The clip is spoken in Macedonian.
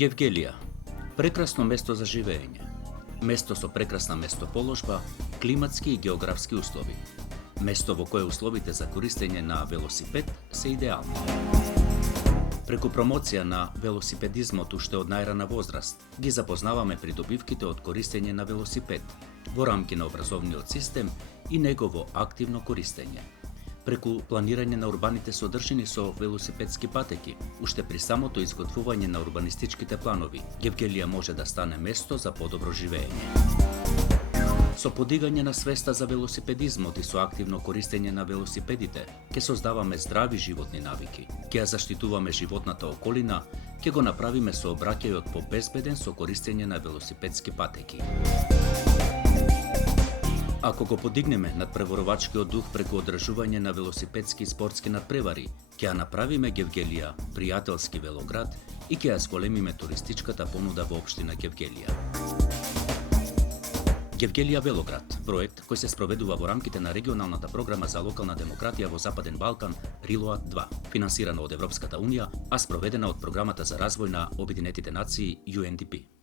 Gevgelija, prekrasno mesto za živenje. Mesto so prekrasna mestopoložba, klimatski i geografski uslovi. Mesto vo koje uslovite za koristenje na velosiped se idealno. Preko promocija na velosipedizmo tušte od najrana возраст ги запознаваме придобивките од користење на велосипед, во рамки на образовниот систем и негово активно користење. Преку планирање на урбаните содржини со велосипедски патеки, уште при самото изготвување на урбанистичките планови, Гевgelija може да стане место за подобро живење. Со подигање на свеста за велосипедизмот и со активно користење на велосипедите, ќе создаваме здрави животни навики, ќе ја заштитуваме животната околина, ќе го направиме сообраќајот побезбеден со користење на велосипедски патеки. Ако го подигнеме надпреварувачкиот дух преку одржување на велосипедски и спортски надпревари, ќе ја направиме Гевgelija пријателски велоград и ќе ја зголемиме туристичката понуда во општина Гевgelija. Gevgelija Велоград, проект кој се спроведува во рамките на регионалната програма за локална демократија во Западен Балкан RILOA 2, финансирана од Европската унија, а спроведена од програмата за развој на Обединетите нации UNDP.